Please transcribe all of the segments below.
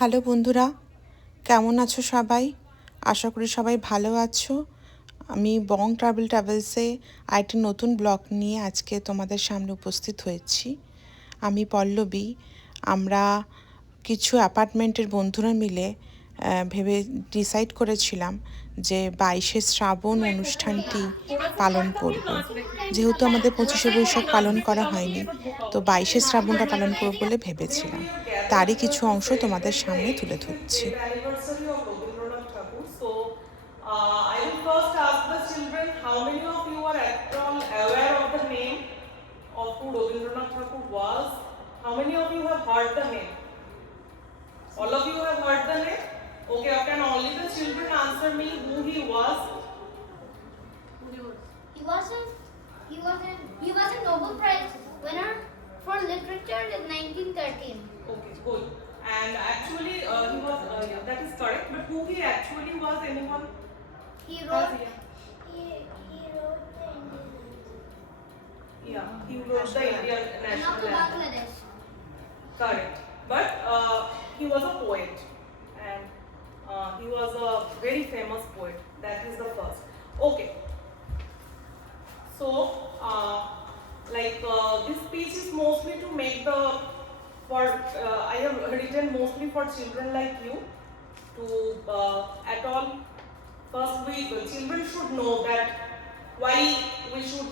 Hello বন্ধুরা, কেমন আছো সবাই? আশা করি সবাই ভালো আছো। আমি বং ট্রাভেলসে আরেকটি নতুন ব্লগ নিয়ে আজকে তোমাদের সামনে উপস্থিত হয়েছি। আমি পল্লবী। আমরা কিছু অ্যাপার্টমেন্টের বন্ধুরা মিলে ভেবে ডিসাইড করেছিলাম যে 22শে শ্রাবণ অনুষ্ঠানটি পালন করব। যেহেতু আমাদের 25শে বৈশাখ পালন করা হয়নি, তো 22শে শ্রাবণটা পালন করব বলে ভেবেছিলাম। তারই কিছু অংশ তোমাদের সামনে তুলে ধরছি। I will first ask the children, how many of you are at all aware of the name of who Rabindranath Tagore was? How many of you have heard the name? All of you have heard the name? Okay, can only the children answer me who he was? He was a Nobel Prize winner for literature in 1913. Okay, good. And actually, he was, yeah, that is correct. But who he actually was, anyone? He wrote He wrote the Indian Yeah, he wrote the Indian national anthem. anthem. Bangladesh. Correct. But he was a poet, and he was a very famous poet. That is the first. Okay. So, this speech is mostly to make I have written mostly for children like you to at all. First, children should know that why we should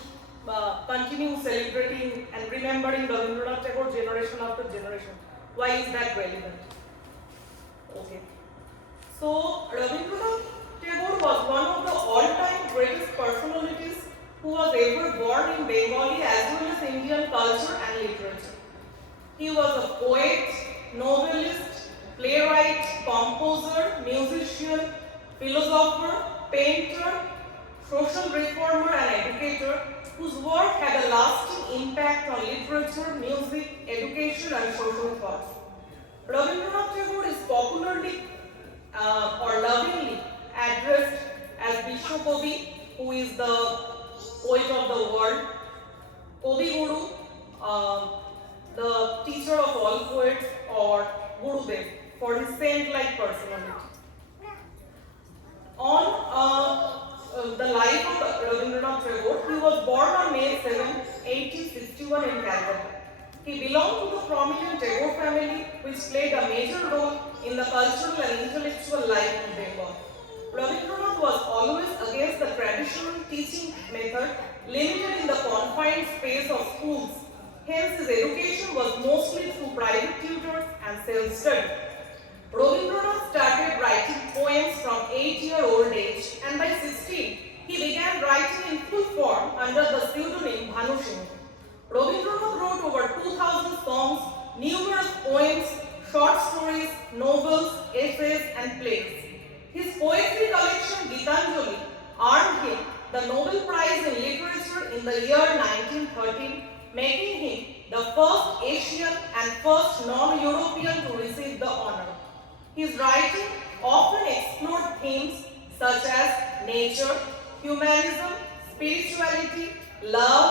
continue celebrating and remembering Rabindranath Tagore generation after generation. Why is that relevant? Okay. So, Rabindranath Tagore was one of the all-time greatest personalities who was ever born in Bengali as well as Indian culture and literature. He was a poet, novelist, playwright, composer, musician, philosopher, painter, social reformer and educator whose work had a lasting impact on literature, music, education and social thought. Rabindranath Tagore is popularly or lovingly addressed as Vishwakovi, who is the poet of the world, Kovi Guru, the teacher of all poets, or Gurudev for his saint-like personality. On the life of Rabindranath Tagore, he was born on May 7, 1861 in Calcutta. He belonged to the prominent Tagore family, which played a major role in the cultural and intellectual life of Bengal. Rabindranath was always against the traditional teaching method limited in the confined space of schools. Hence, his education was mostly through private tutors and self-study. Rabindranath started writing poems from 8-year-old age, and by 16, he began writing in full form under the pseudonym Bhanu Singh. Rabindranath wrote over 2,000 songs, numerous poems, short stories, novels, essays, and plays. His poetry collection Gitanjali earned him the Nobel Prize in Literature in the year 1913, making him the first Asian and first non-European to receive the honor. His writing often explored themes such as nature, humanism, spirituality, love,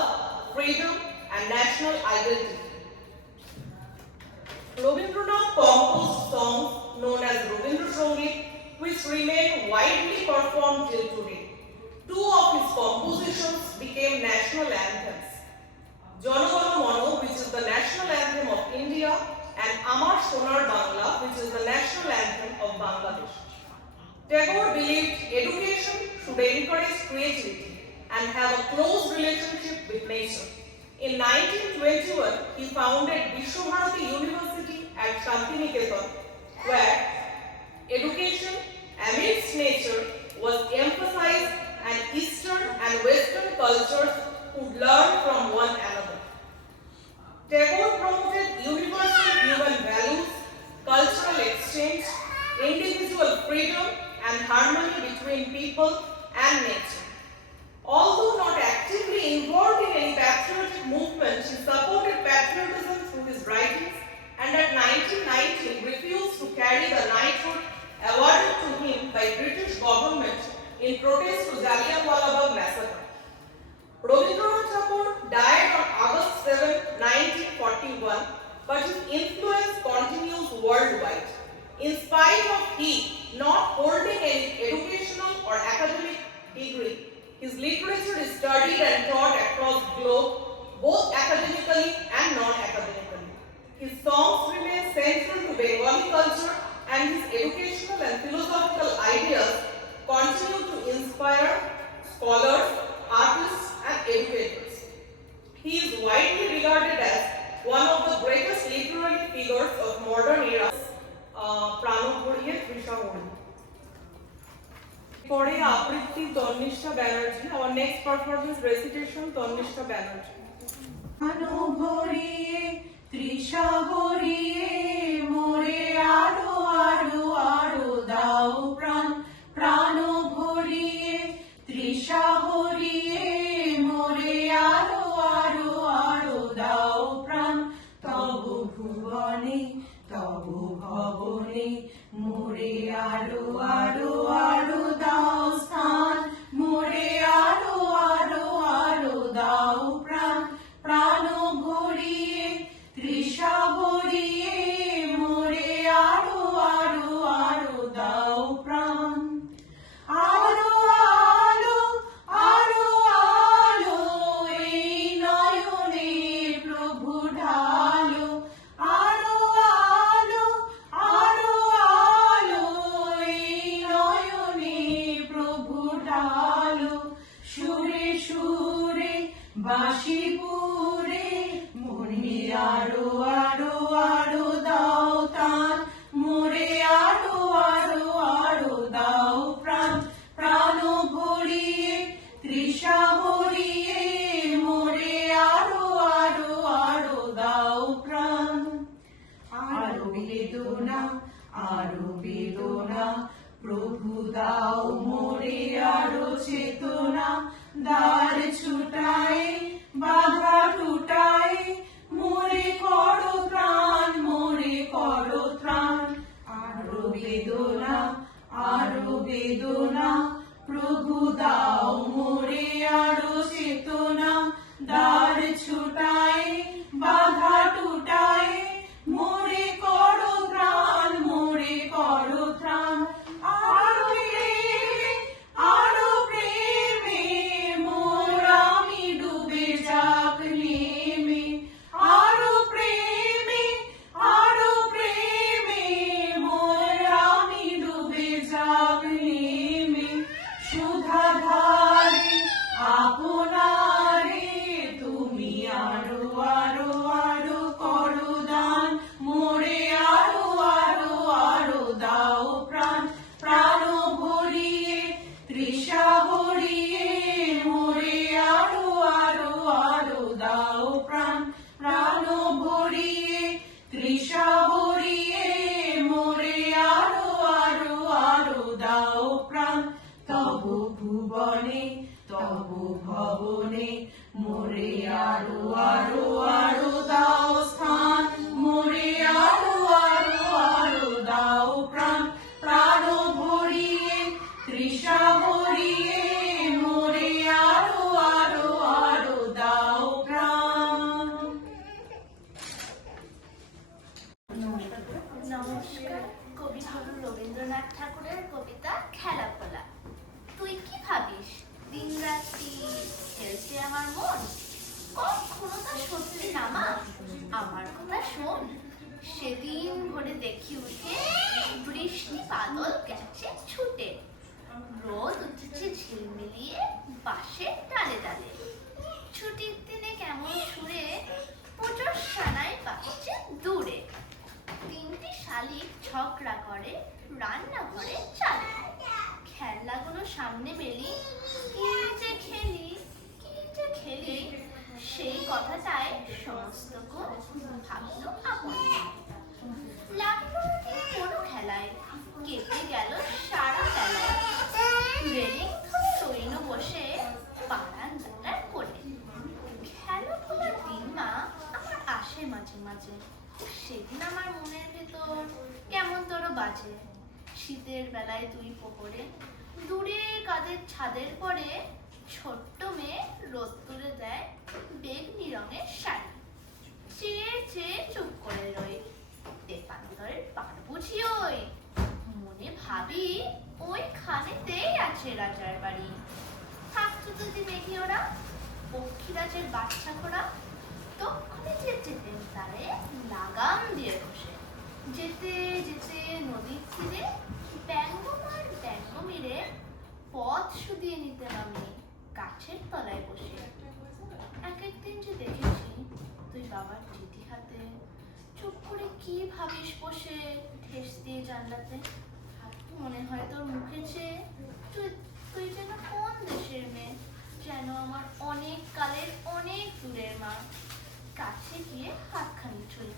freedom, and national identity. Rabindranath composed songs known as Rabindra Sangeet, which remain widely performed till today. Two of his compositions became national anthems. Jana Gana Mano, which is the national anthem of India, and Amar Sonar Bangla, which is the national anthem of Bangladesh. Tagore believed education should encourage creativity and have a close relationship with nature. In 1921, he founded Vishwabharati University at Shantiniketan, where education amidst nature was emphasized and Eastern and Western cultures could learn from one another. Tagore promoted universal human values, cultural exchange, individual freedom, and harmony between people and nature. Although not actively involved in any patriotic movement, he supported patriotism through his writings and at 1919 refused to carry the knighthood awarded to him by British government in protest to Jallianwala Bagh massacre. Rabindranath Tagore died on August 7, 1941, but his influence continues worldwide. In educational and philosophical ideas continue to inspire scholars, artists, and educators. He is widely regarded as one of the greatest literary figures of modern era. প্রাণভরিয়ে তৃষামণি। পরে আবৃত্তি Tannishtha Banerjee. Our next performance recitation Tannishtha Banerjee. প্রাণভরিয়ে Trisha ভরিয়ে মোরে আরো আরো আরো দাও প্রাণ প্রাণ ভরিয়ে তৃষা ভরিয়ে মোরে আরো আরো আরো দাও প্রাণ তব ভুবনে তব ভবনে মোরে আরো আরো আরো দাও স্থান মোরে আরো আরো আরো দাও প্রাণ প্রাণ ভরিয়ে তৃষা ভরিয়ে মোরে আরো আরো আরো দাও প্রাণ আরো আলো আরো আলো এই নয়নে প্রভু ঢালো আরো আলো আরো আলো এই নয়নে প্রভু ঢালো সুরে সুরে বাঁশি পুরে মনে আরো আরো আরো দাও তান মোরে আরো আরো আরো দাও প্রাণ প্রাণ ভরিয়ে তৃষা ভরিয়ে মোরে আরো আরো আরো দাও প্রাণ আরো বেদনা প্রভু দাও মোরে আরো চেতনা দ্বার ছুটায় বাধা টুটায় মোরে করো ত্রাণ আরো বেদনা প্রভু দাও মোরে আরো চেতনা দ্বার ছুটায় বাধা টুটায় মোরে করো ত্রাণ আরো প্রেমে মোর আমি ডুবে যাক নেমে আরো প্রেমে মোর আমি ডুবে যাক নেমে সুধাধারে আপনারে তুমি আরো আরো আরো করো দান মোরে আরো আরো আরো দাও প্রাণ প্রাণ ভরিয়ে তৃষা ভরিয়ে মোরে আরো আরো আরো দাও প্রাণ প্রাণ ভরিয়ে তৃষা ভরিয়ে মোরে আরো আরো আরো দাও প্রাণ তব ভুবনে তব ভবনে মোরে আরো আরো আরো দাও স্থান মোরে আরো আরো আরো দাও প্রাণ প্রাণ ভরিয়ে তৃষা ভরিয়ে মোরে আরো আরো আরো দাও প্রাণ। নমস্কার। কবিগুরু রবীন্দ্রনাথ ঠাকুরের কবিতা খেলাখোলা। তুই কি ভাবিস দিন রাত্রি খেলছে আমার মন? কখনো তা সত্যি না মা, আমার কথা শোন। সেদিন ভোরে দেখি উঠে বৃষ্টি বাদল গেছে ছুটে, রোদ উঠেছে ঝিলমিলিয়ে বাঁশের ডালে ডালে। ছুটির দিনে কেমন সুরে পুজোর সানাই বাজছে দূরে। তিনটি শালিক ঝগড়া করে রান্নাঘরে চালে। খেলনাগুলো সামনে মেলি, কি যে খেলি সেই কথাটাই সমস্ত ভাবলো আপন। লাগলো কোনো খেলায়, কেটে গেল সারা বেলায়। রেলিং ধরে রইল বসে বারান্দাটার কোলে। খেলাধুলার দিন মা আমার আসে মাঝে মাঝে। সেদিন আমার মনের ভেতর কেমন তোর বাজে। শীতের বেলায় তুই পোহরে দূরে কাদের ছাদের পরে ছোট্ট মেয়ে রোদ তুলে দেয় বেগনি রঙের শাড়ি। চেয়ে চেয়ে চুপ করে রই, দেপান্তরের পার বুঝি ওই। মনে ভাবি ওইখানেতেই আছে রাজার বাড়ি। থাকতো যদি দেখি ওরা পক্ষীরাজের বাচ্চা খোড়া। তক্ষণে যেতেন তারে লাগাম দিয়ে বসে। যেতে যেতে নদীর তীরে ব্যঙ্গমার ব্যঙ্গ মেরে পথ শুধিয়ে নিতেন আমি গাছের তলায় বসে। এক একদিন যে দেখেছি তুই বাবার চিঠি হাতে চুপ করে কি ভাবিস বসে ঠেস দিয়ে জানলাতে। মনে হয় তোর মুখে চেয়ে তুই তুই যেন কোন দেশের মেয়ে, যেন আমার অনেক কালের অনেক দূরের মা। কাছে গিয়ে হাতখানি ছুঁই,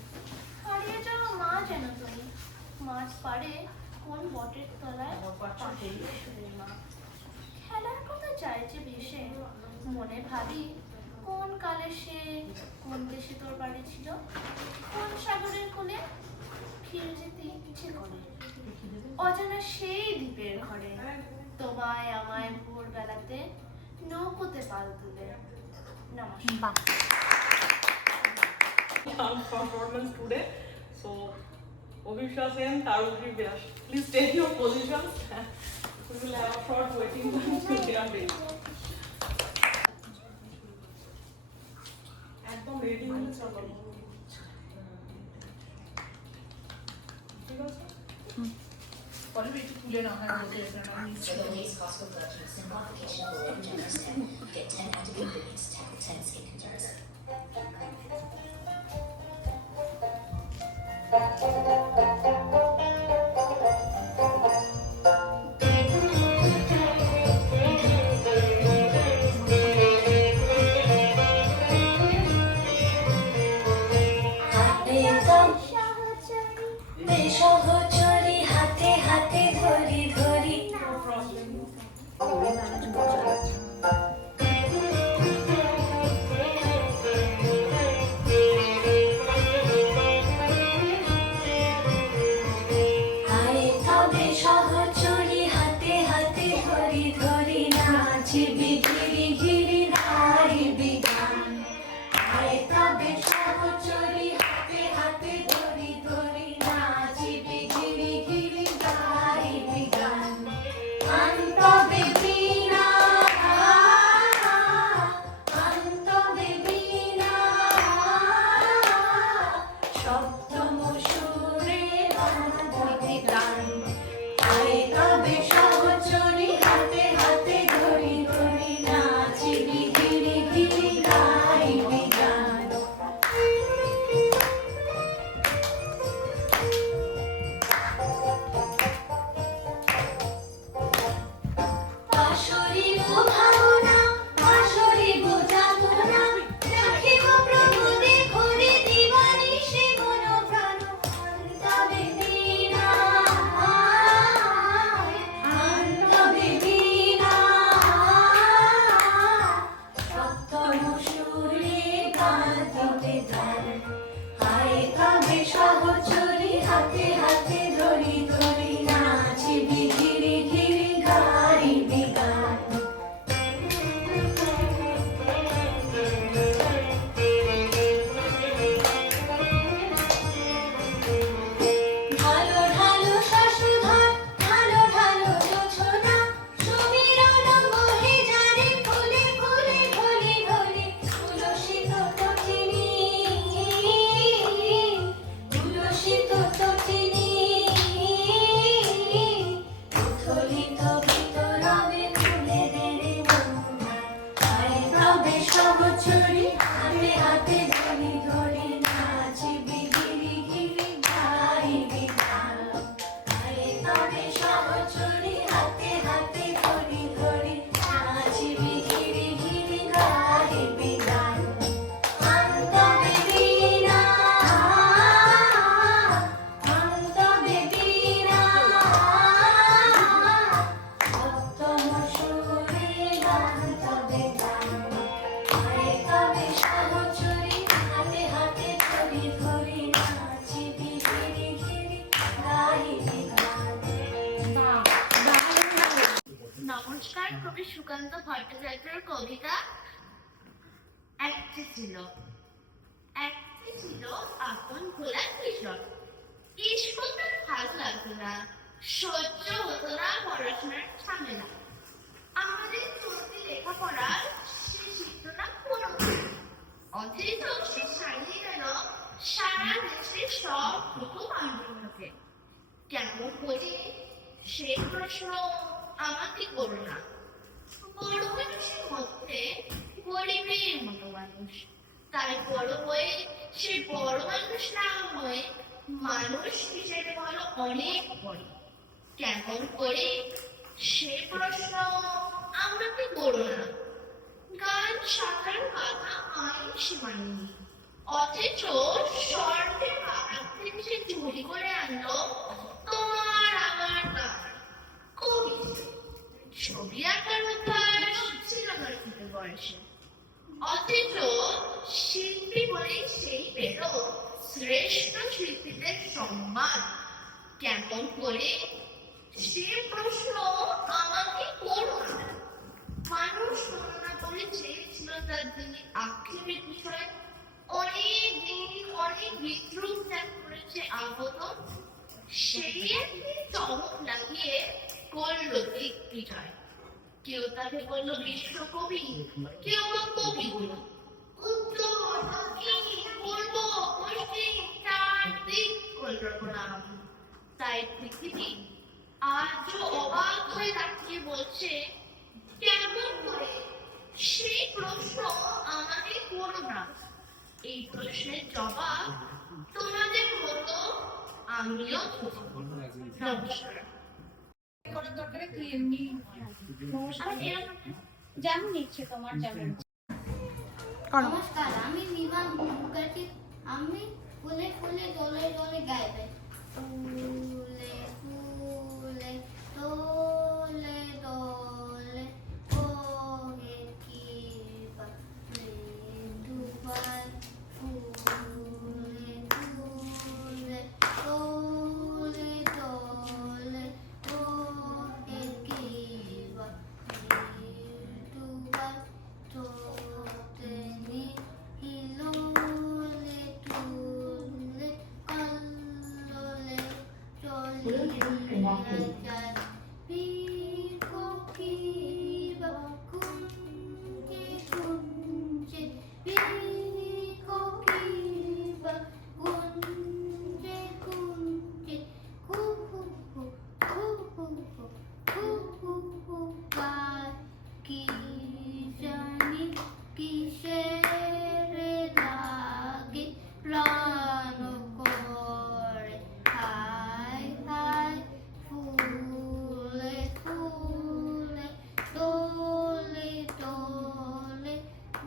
হারিয়ে যাওয়া মা যেন তুমি মাছ পাড়ে কোন বটের তলায় সুরের মা। খেলার কথা যায় যে ভেসে মনে ভাবি কোন কালে সে কোন দেশে তোর বাড়ি ছিল, কোন সাগরের কোলে ফিরে যেতে ইচ্ছে করে অজানা সেই দ্বীপের ঘরে। তোমায় আমায় ভোরবেলাতে নৌকোতে পাল তুলে। নমস্কার। Performance today. So, Obhisha Sen, Tarudri Vyas, please take your positions. We will have a short waiting time to get ready. একদম রেডি হয়ে চলো। ঠিক আছে? অলরেডি একটু তুলে নাও, হ্যাঁ বলতে Today's Costco collection of simplification will over generous 10. Get 10 active ingredients to tackle 10 skin concerns. বেসহচরি হাতে হাতে ধরি ধরি আরে তবে সহচরি হাতে হাতে ধরি ধরি নাচিবি ঘিরি ঘিরি গাইবি গান। আরে তবে সহচরি হাতে হাতে ধরি ধরি নাচিবি ঘিরি ঘিরি গাইবি গান। আন্তবে বীণা আন্তবে বীণা সপ্তম সুরে বাঁধবে গান। আরে তবে সহচরি হাতে হাতে ধরি ধরি নাচিবি ঘিরি ঘিরি গাইবি গান। পাশরিব ভাবনা পাশরিব যাতনা রাখিব প্রভু দেখরে দিবানিশে মন প্রাণ। আন্তবে বীণা আন্তবে বীণা সপ্তম সুরে বাঁধবে গান। হায় তবে সহচরি হাতে হাতে ধরি ধরি নাচিবি ঘিরি ঘিরি গাইবি গান। ঢালো ঢালো শাশুধর ঢালো ঢালো জোছনা সুমিরন বহে জানে ফুলে ফুলে ঢলি ঢলি। তুলসিত তটিনী তুলসিত তটিনী উথলিত ভিতরবে ফুলে দেরে মৌনা। আরে তবে সহচরি হাতে হাতে ধরি ধরি নাচিবি ঘিরি ঘিরি গাইবি গান। আরে তবে সহচরি হাতে হাতে ধরি ধরি নাচিবি ঘিরি ঘিরি গাইবি গান। আন্তবে বীণা আন্তবে বীণা সপ্তম সুরে বাঁধবে গান। আরে তবে সহচরি হাতে হাতে ধরি ধরি নাচিবি ঘিরি ঘিরি গাইবি গান। নমস্কার। কবি সুকান্ত ভট্টাচার্যের কবিতা একটি ছিল আপন ভোলা কৃষক। স্কুল তার ভালো লাগতো না, সহ্য হতো না পড়াশোনার ঝামেলা। আমাদের চলতি লেখাপড়ার সে চিত্র না কোনো অথচ সে ছাড়িয়ে গেল সারা দেশের সব টুকু আন্দোলনকে। কেমন করে সেই প্রশ্ন আমাকে করো না। বড় মানুষের মধ্যে গরিবের মতো মানুষ, তাই বড় হয়ে সে বড় মানুষ না হয়ে মানুষ হিসেবে বলো অনেক বড়। কেমন করে সে প্রশ্ন আমাকে করো না। গান শাখার কথা আমি সীমানি, অথচ স্বর্গের বাগান থেকে সে চুরি করে আনলো তোমার আমার গান। কবি ছবি আঁকার অভ্যাস ছিল না ছোট বয়সে, অথচ শিল্পী বলেই সেই পেল শ্রেষ্ঠ শিল্পীদের সম্মান। কেমন করে সে প্রশ্ন আমাকে করো না। মানুষ তুলনা করে চেয়েছিল তার যিনি আক্ষেপের বিষয়, অনেক দিন অনেক বিদ্রুপ ত্যাগ করেছে আগত, সেই একদিন চমক লাগিয়ে করল দিগ্বিজয়। কেউ তাকে বলল বিশ্বকবি, কেউ বা কবিগুরু। উত্তর দক্ষিণ পূর্ব পশ্চিম চারদিক করল প্রণাম। তাই পৃথিবী আজ অবাক হয়ে তাকিয়ে বলছে, কেমন করে সেই প্রশ্ন আমাকে করো না। এই প্রশ্নের জবাব তোমাদের মতো আমিও খুঁজব। নমস্কার। করার দরকারে তুই এমনি যেমন ইচ্ছে তোমার যেমন। নমস্কার, আমি বিমান মুখার্জি। আমি ফুলে ফুলে দলে দলে গাইবে। ফুলে ফুলে দলে দলে ওহে কি মৃদুবাই। ফুলে ফুলে দলে দলে ওহে কি মৃদুবাই। তোতেনি হিলোলে তুলে কল্লোলে চলিয়া যায়। পিকো কিবা কুঞ্জে কুঞ্জে, পিকো কিবা কুঞ্জে কুঞ্জে, কুহু হু কুহু হু কুহু হু গায়। কি জানি কিসের লাগে প্রাণ করে হায় হায়। ফুলে ফুলে দোলে দোলে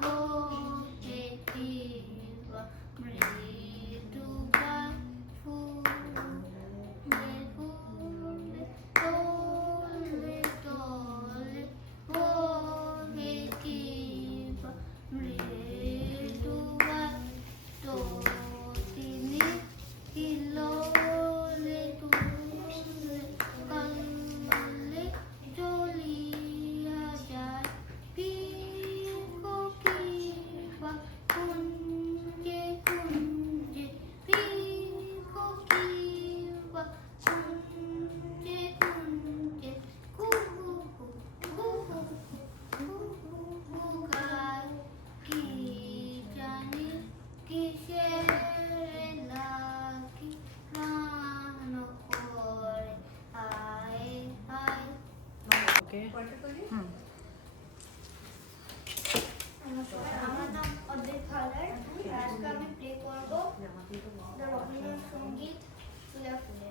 বসে কিবা মৃদুগায়। ফুলে ফুলে দোলে দোলে বসে কিবা মৃদুগায়। তোতিনি হিলোলে তুলে কল্লোলে চলিয়া যায়। পিকো কিবা কুঞ্জে কুঞ্জে, পিকো কিবা কুঞ্জে কুঞ্জে, কুহু হু কুহু হু কুহু হু গায়। কি জানি কিসের লাগি প্রাণ করে হায় হায়। আমার নাম অদ্বৈত হালদার। আজকে আমি প্লে করবো রবীন্দ্রসঙ্গীত ফুলে ফুলে।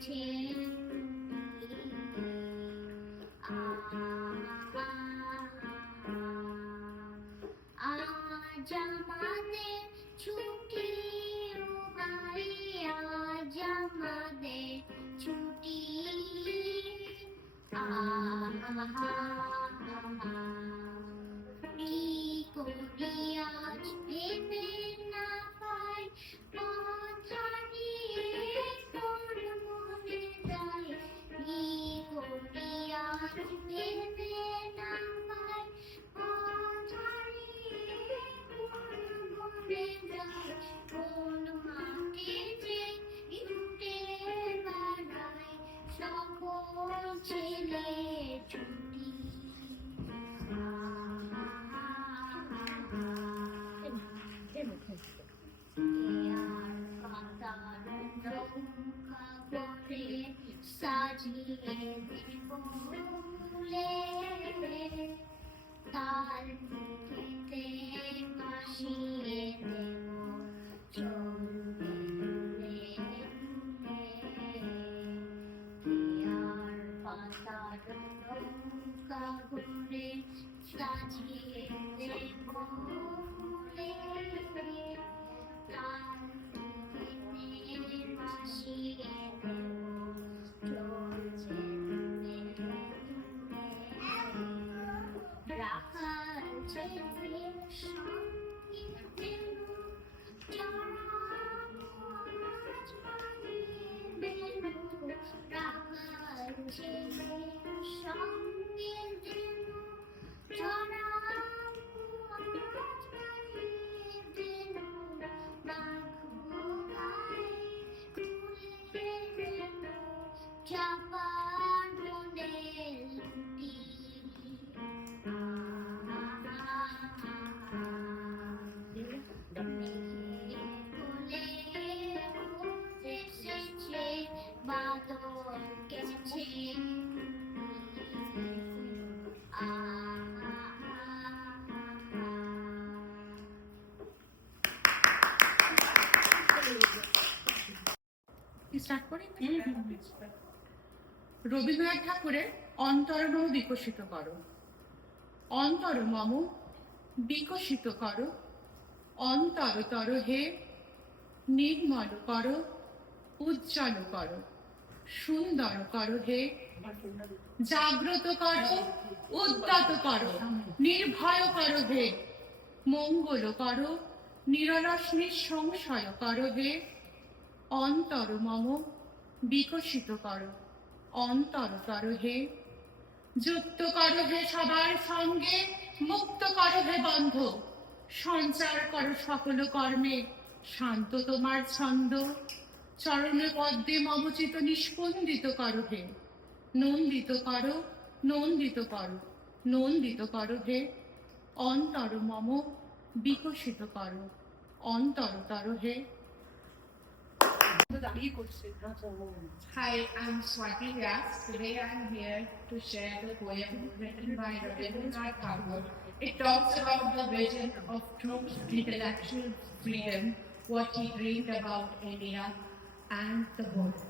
আছে আজ আমাদের ছুটি ও ভাই, আজ আমাদের ছুটি কি করি আজ ভেবে না পাই, পথ হারিয়ে তোর মনে যায়। কি করি আজ ভেবে না পাই, পথ হারিয়ে তোর মনে যায়। কোন মাঠে যে ছুটে বেড়ায় সকল ছেলে ছুটি। সাজিয়ে দেব ফুলে, তার বুকেতে ভাসিয়ে দেব চলবে ফুলে ফুলে। আর পাতার নৌকা করে সাজিয়ে দেব ফুলে, তার বুকেতে ভাসিয়ে দেব চলছে ফুলে ফুলে। রাখাল ছেলের সঙ্গে দেব চড়াই দেব, রাখাল ছেলের সঙ্গে দেব চড়াই দেব, রাখবো গায়ে তুলে দেব চাপার বনের লুটি। কোলে এসেছে বাদল কেছে স্টার্ট করি। রবীন্দ্রনাথ ঠাকুরের অন্তরমম বিকশিত করো, অন্তর মম বিকশিত করো, অন্তরতর হে নির্মল করো, উজ্জ্বল করো, সুন্দর করো হে, জাগ্রত করো, উদ্যত করো, নির্ভয় করো হে, মঙ্গল করো, নিরলস নিঃসংশয় করো হে, অন্তর মম বিকশিত করো, অন্তরতর হে, যুক্ত করো হে সবার সঙ্গে, মুক্ত করো হে বন্ধ, সঞ্চার করো সকল কর্মে, শান্ত তোমার ছন্দ, চরণে পদ্মে মমচিত নিষ্পন্দিত করো হে, নন্দিত করো, নন্দিত করো, নন্দিত করো হে, অন্তর মম বিকশিত করো, অন্তরতর হে। Hi, I'm Swati Vyas. Today I'm here to share the poem written by Rabindranath Tagore. It talks about the vision of true intellectual freedom, what he dreamed about India and the world.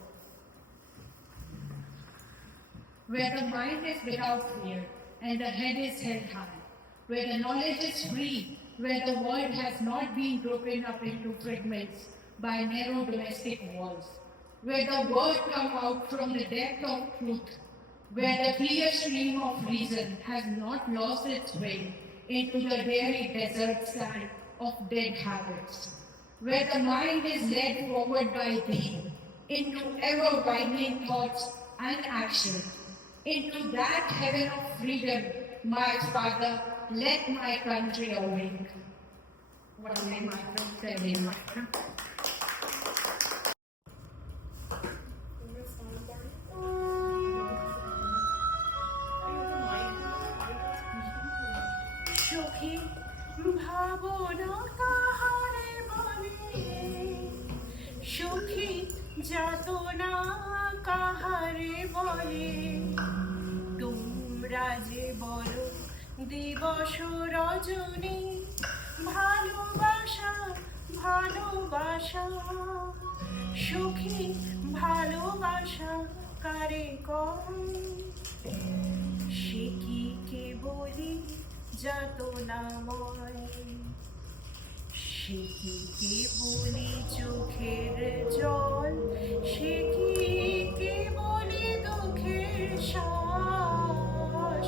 Where the mind is without fear and the head is held high, where the knowledge is free, where the world has not been broken up into fragments by narrow domestic walls, where the word come out from the depth of truth, where the clear stream of reason has not lost its way into the dreary desert sand of dead habits, where the mind is led forward by thee into ever-widening thoughts and actions, into that heaven of freedom, my Father, let my country awake. What a name I don't tell you. চোখে ভাবনা কাহারে বলে, সুখী যাতনা কাহারে বলে, তোমরা যে বলো দিবস রজনী, ভালোবাসা ভালোবাসা, সুখী ভালোবাসা কারে কয় সে কি কেবলি যাতনাময় সে কি কেবলি চোখের জল সে কি কেবলি দুঃখের শ্বাস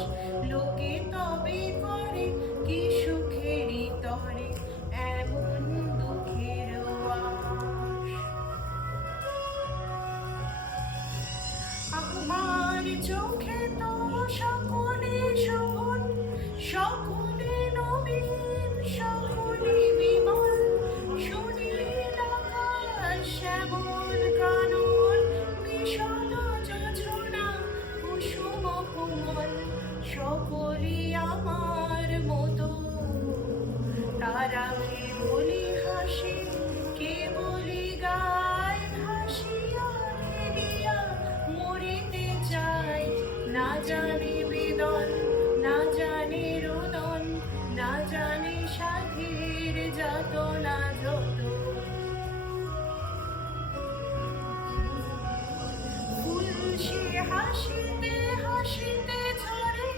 লোকে তবে করে কি সুখেরই তরে এমন দুঃখের আশ আমার চোখে তো সকলে শোভন সকলে নবীন সকলে বিমল সুনীল আকাশ শ্যামল কানন বিশদ যোজনা কুসুম কোমল সকলে আমার মতো তারা কেবলি হাসে কেবলি গায় হাসিয়া খেলিয়া মরিতে চায় না জানে বেদন না জানে রোদন না জানে সাধের যাতনা যত ফুল সে হাসিতে হাসিতে ঝরে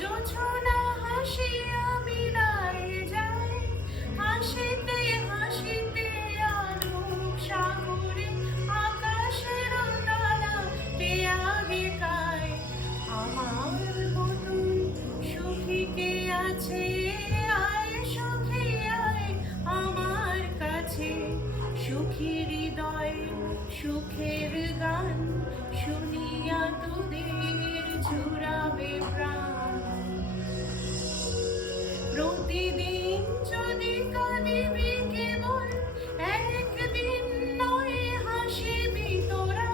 জোছনা হাসিয়া বিদায় যায় হাসিতে হাসিতে আলোক সাগরে আকাশের তারা পেয়াগে গায় আমার মতো সুখী কে আছে আয় সুখী আয় আমার কাছে সুখী হৃদয় সুখের গান শুনিয়া তোদের ঝুরাবে প্রাণ প্রতিদিন যদি কাঁদিবি কেবল একদিন নয় হাসিবি তোরা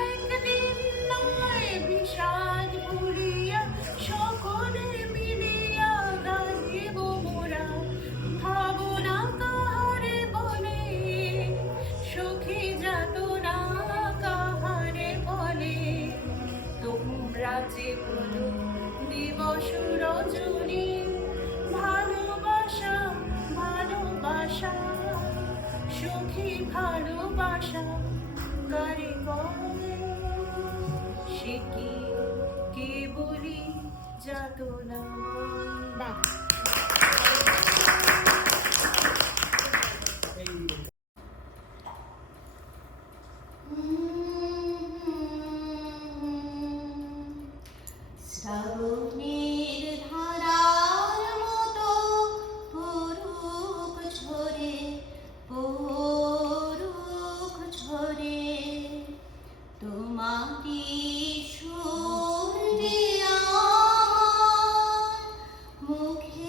একদিন নয় বিষাদ ভুলিয়া সকলে মিলিয়া গাইব মোরা ভাবনা কাহারে বলে সখী যাতনা কাহারে বলে তোমরা যে বলো দিবস রজনী ভালোবাসা ভালোবাসা সুখী ভালোবাসা কারে বলে সে কি কেবলি যাতনা শ্রাবণের ধারার মতো পরুক ঝরে পরুক ঝরে তোমারি সুর যে আমার মুখে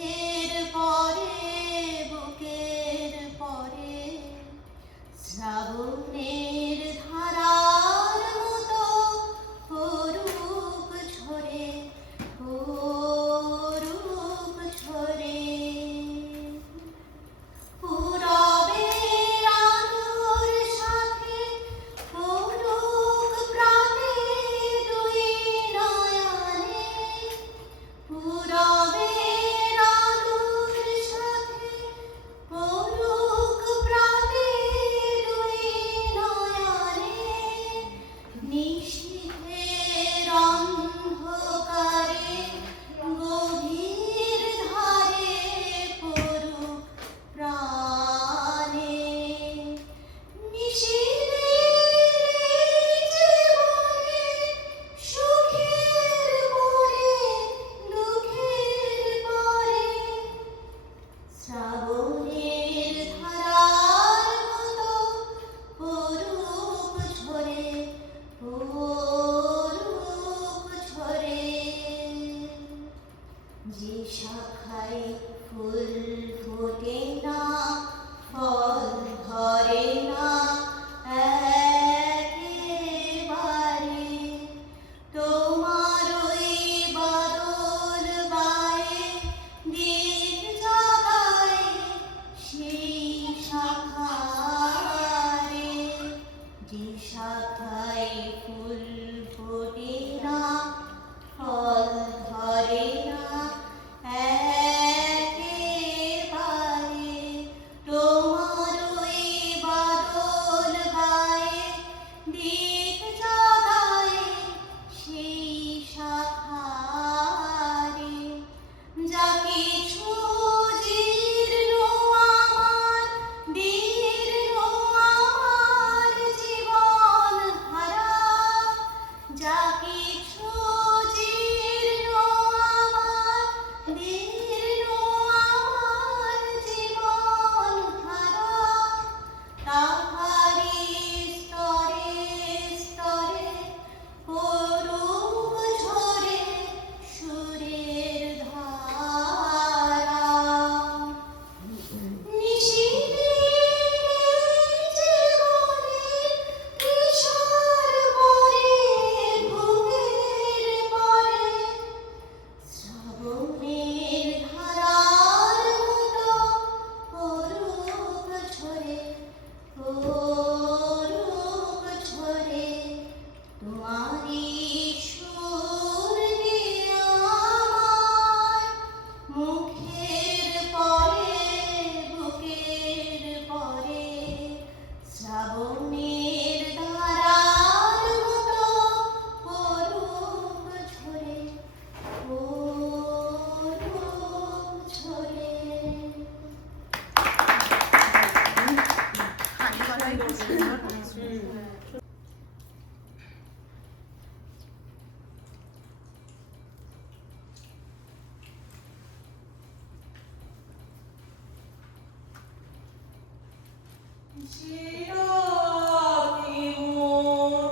যে রাতে মোর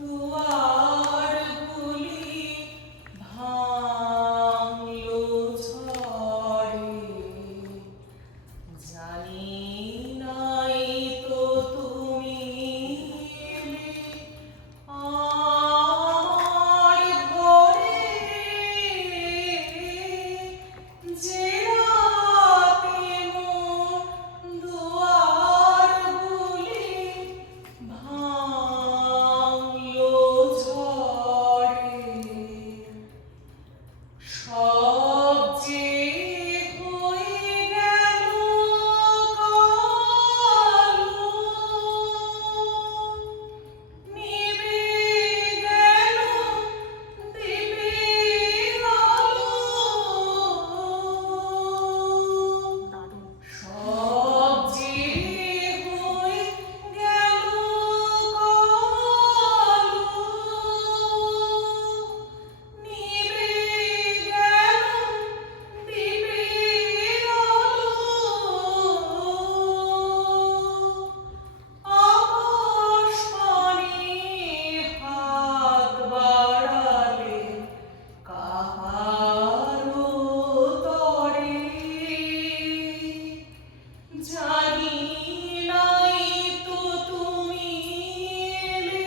দুয়ারগুলি ভাঙলো ঝড়ে, জানি নাই তো তুমি এলে আমার ঘরে, যে রাতে মোর দুয়ারগুলি ভাঙলো ঝড়ে, সব যে হয়ে গেল কালো, নিভে গেল দ্বীপের আলো, সব যে হয়ে গেল কালো, নিভে গেল দ্বীপের আলো, আকাশবাণী হাত বাড়ালে কাহারো তরে, জানি নাই তো তুমি এলে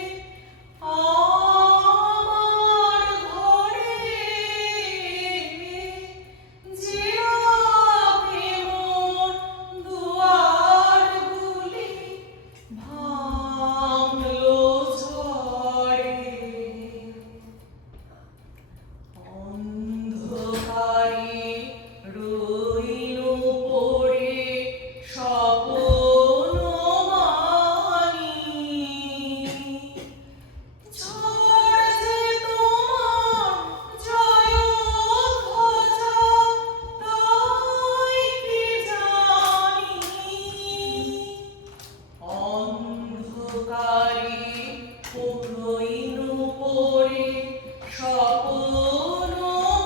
আমার ঘরে, যে রাতে মোর দুয়ারগুলি ভাঙলো ঝড়ে, অন্ধকারে রইনু পড়ে স্বপ্ন মানি, ঝড় যে তোমার জয় ধ্বজা, তাই কি জানি, অন্ধকারে রইনু পড়ে স্বপ্ন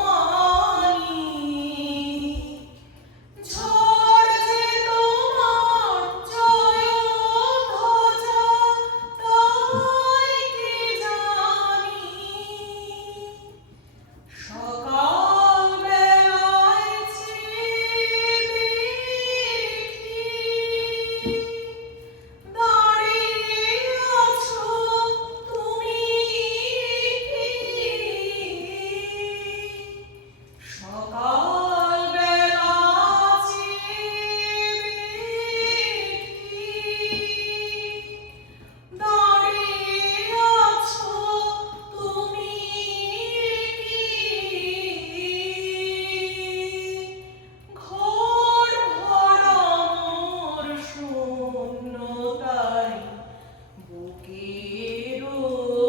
মানি, ঝড় যে তোমার জয় ধ্বজা, তাই কি জানি, সকাল বেলায় চেয়ে দেখি দাঁড়িয়ে আছো তুমি কি, সকাল বেলা চেয়ে দেখি দাঁড়িয়ে আছো তুমি কি, ঘর ভরা মোর শূন্যতায় বুকের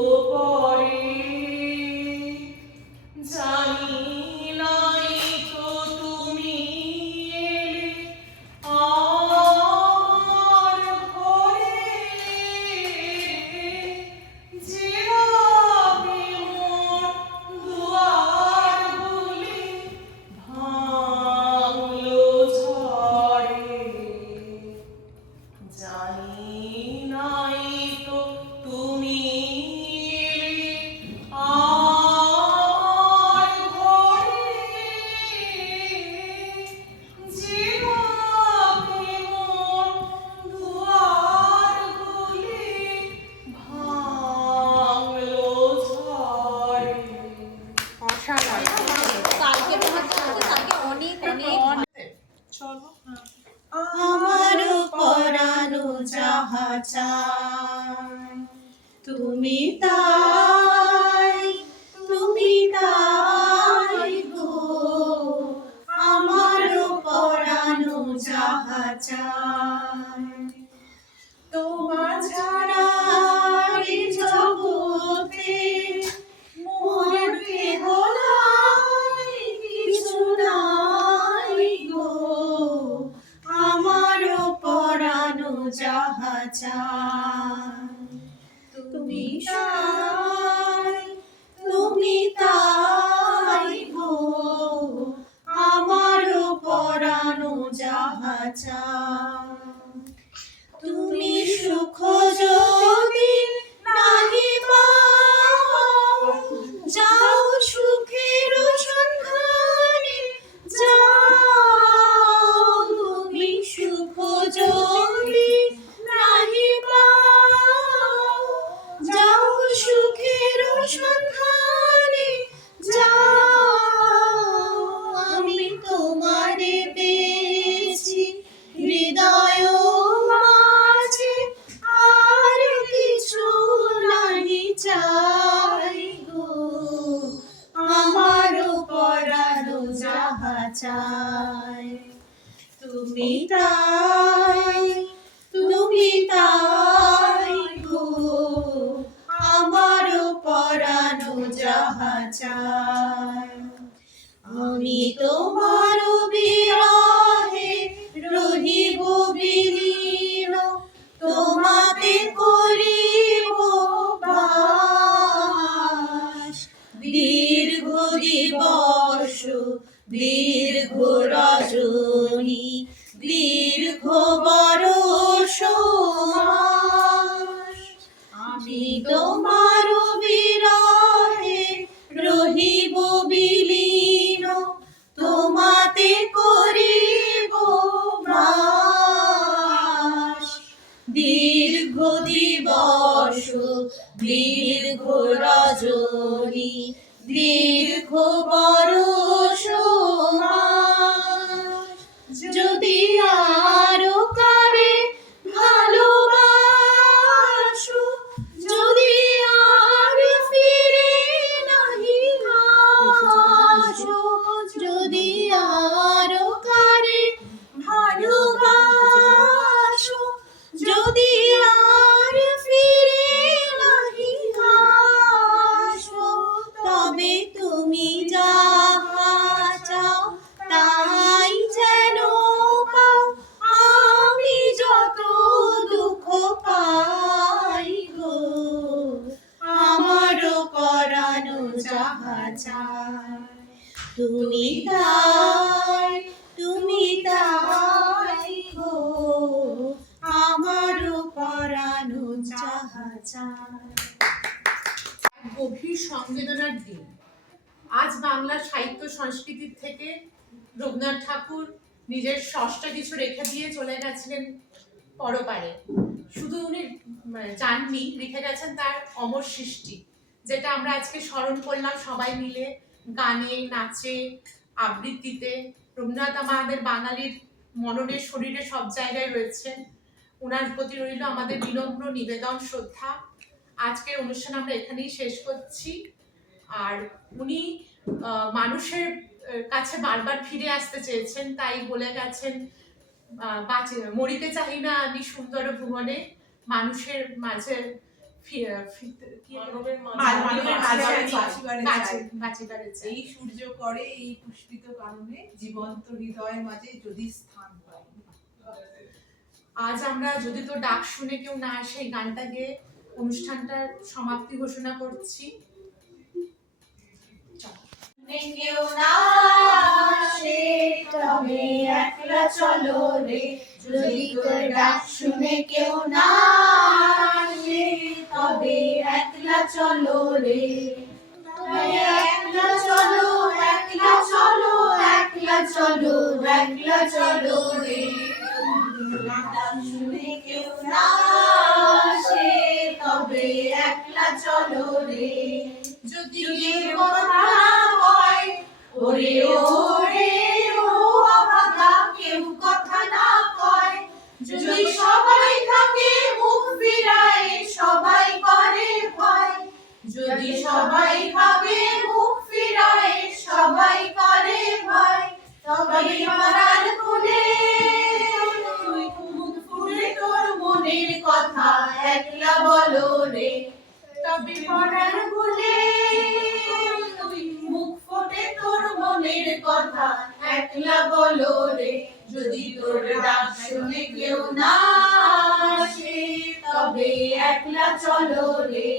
উপরে, জানি নাই তো তুমি এলে আমার ঘরে, যে রাতে মোর দুয়ারগুলি ভাঙলো ঝড়ে, জানি নাই তো তুমি এলে আমার ঘরে, যে রাতে মোর দুয়ারগুলি ভাঙলো ঝড়ে। আমার পরানো যাহা চায়, তুমি তাই গো, আমার পরানো যাহা চায়, তোমার ছাড়া এই জগতে মোর কেহ নাই, কিছু নাই গো, আমার পরানো যাহা চায়, তুমি চায়। তুমি তাই গো আমারও পরানো যাহা চায়। আমি তোমার বিরহে রহিব বিলীন, তোমাতে করিব বাস। দীর্ঘ দিবস দীর্ঘ রজনী দীর্ঘ বরষ মাস। আমি তোমার বিরহে রহিব বিলীন, তোমাতে করিব বাস। দীর্ঘ দিবস দীর্ঘ রজনী দীর্ঘ বরষ মাস। যদি আরো কারে ভালোবাসো, যদি আর ফিরে নাহি আসো, যদি আরো কারে ভালোবাসো, যদি আর ফিরে নাহি আসো, তবে তুমি যাহা চাও তাই যেন পাও। আমি যত দুঃখ পাই গো আমারও পরানো যাহা চায়। তুমি তাই গো আমারও পরানো যাহা চায়। গভীর সংবেদনার দিন। আজ বাংলার সাহিত্য সংস্কৃতির থেকে রবীন্দ্রনাথ ঠাকুর নিজের স্রষ্টা কিছু রেখে দিয়ে চলে গেছিলেন পরপারে। শুধু উনি যাননি, লিখে গেছেন তার অমর সৃষ্টি, যেটা আমরা আজকে স্মরণ করলাম সবাই মিলে গানে, নাচে, আবৃত্তিতে। রবীন্দ্রনাথ আমাদের বাঙালির মননে শরীরে সব জায়গায় রয়েছে। ওনার প্রতি রইল আমাদের বিনম্র নিবেদন, শ্রদ্ধা। আজকের অনুষ্ঠান আমরা এখানেই শেষ করছি। আর উনি মানুষের কাছে বারবার ফিরে আসতে চেয়েছেন, তাই বলে গেছেন মরিতে চাহি না আমি সুন্দর ভুবনে, মানুষের মাঝে এই সূর্য করে এই পুষ্পিত কারণে জীবন্ত হৃদয় মাঝে যদি স্থান পাই। আজ আমরা যদি তো ডাক শুনে কেউ না আসে এই গানটা গেয়ে অনুষ্ঠানটার সমাপ্তি ঘোষণা করছি। কেউ না আসে তবে একলা চলো রে, যদি তোর ডাক শুনে কেউ না আসে তবে একলা চলো রে। একলা চলো একলা চলো একলা চলো একলা চলো রে। ডাক শুনে কেউ না আসে তবে একলা চলো রে। যদি কথা কয় ওরে ওরে ও অভাগা, কেউ কথা না কয়, যদি সবাই থাকে মুখ ফিরায় সবাই করে ভয়, যদি সবাই ভাবে মুখ ফিরায় সবাই করে ভয়, তবে পারার কোণে তুই মুখ ফুটে তোর মনের কথা একলা বলো রে। তবে পারার কোণে তুই মুখ ফুটে তোর মনের কথা একলা বলো রে। যদি তোর ডাক শুনে কেউ না আসে তবে একলা চলো রে।